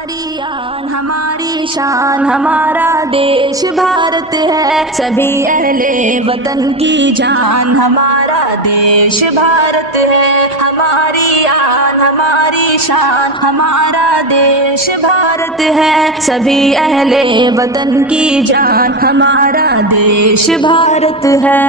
ہماری آن ہماری شان ہمارا دیش بھارت ہے، سبھی اہل وطن کی جان ہمارا دیش بھارت ہے۔ ہماری آن ہماری شان ہمارا دیش بھارت ہے، سبھی اہل وطن کی جان ہمارا دیش بھارت ہے۔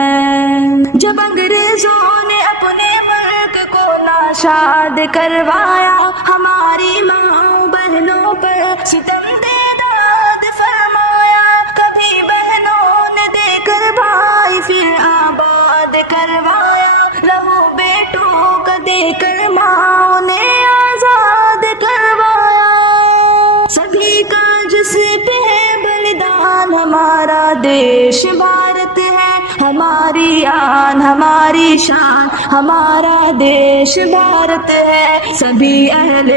جب انگریزوں نے اپنے ملک کو ناشاد کروایا، ہماری ماں بہنوں پر ستم دے داد فرمایا، کبھی بہنوں نے دے کر بھائی پھر آباد کروایا، لہو بیٹوں کا دے کر ماں نے آزاد کروایا، سبھی کا جس پہ ہے بلیدان ہمارا دیش بھارت ہے۔ ہماری آن ہماری شان ہمارا دیش بھارت ہے، سبھی اہل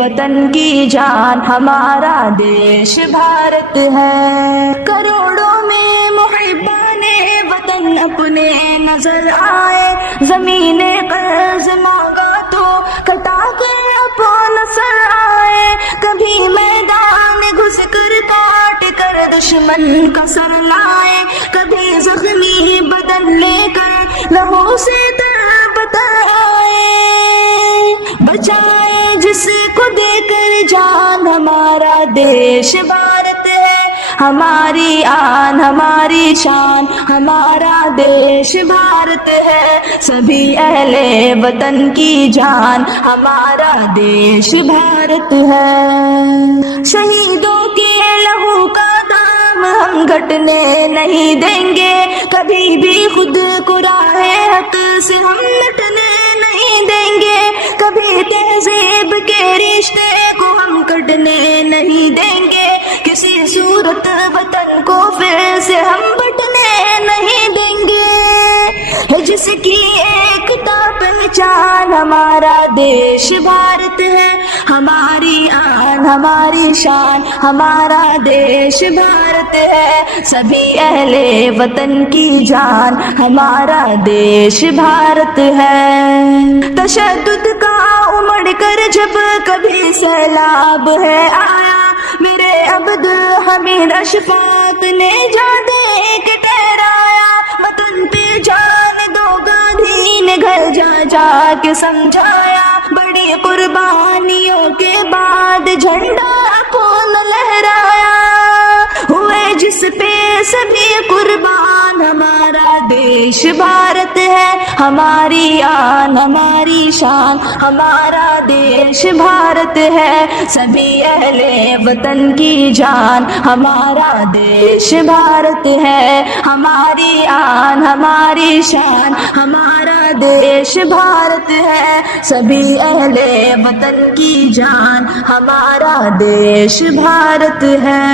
وطن کی جان ہمارا دیش بھارت ہے۔ کروڑوں میں محبان وطن اپنے نظر آئے، زمین قرض مانگا تو کٹا کر اپنا سر آئے، کبھی میدان گھس کر کاٹ کر دشمن کا سر لائے، کبھی زخمی بدن لے کر لہو سے تڑپتا آئے، بچائے جس کو دے کر جان ہمارا دیش بھارت ہے۔ ہماری آن ہماری شان ہمارا دیش بھارت ہے، سبھی اہل وطن کی جان ہمارا دیش بھارت ہے۔ شہیدوں کے لہو کا دام ہم گھٹنے نہیں دیں گے، کبھی بھی خود کو راہ حق سے ہم لٹنے نہیں دیں گے، کبھی تہذیب کے رشتے کو ہم کٹنے نہیں دیں گے، کسی صورت وطن کو پھر سے ہم بٹنے نہیں دیں گے، ہے جس کی ایکتا پہچان ہمارا دیش بھارت ہے۔ ہماری آن ہماری شان ہمارا دیش بھارت ہے، سبھی اہل وطن کی جان ہمارا دیش بھارت ہے۔ تشدد کا امڑ کر جب کبھی سیلاب ہے آیا، میرے عبدالحمید اشفاق نے جا دے کے ٹھہرایا، وطن پہ جان دو گاندھی نے گھر جا جا کے سمجھایا، بڑی قربانیوں کے بعد جھنڈا اپنا لہرایا، ہوئے جس پہ سبھی قربان ہمارا دیش بھارت ہے۔ ہماری آن ہماری شان ہمارا دیش بھارت ہے، سبھی اہل وطن کی جان ہمارا دیش بھارت ہے۔ ہماری آن ہماری شان ہمارا دیش بھارت ہے، سبھی اہل وطن کی جان ہمارا دیش بھارت ہے۔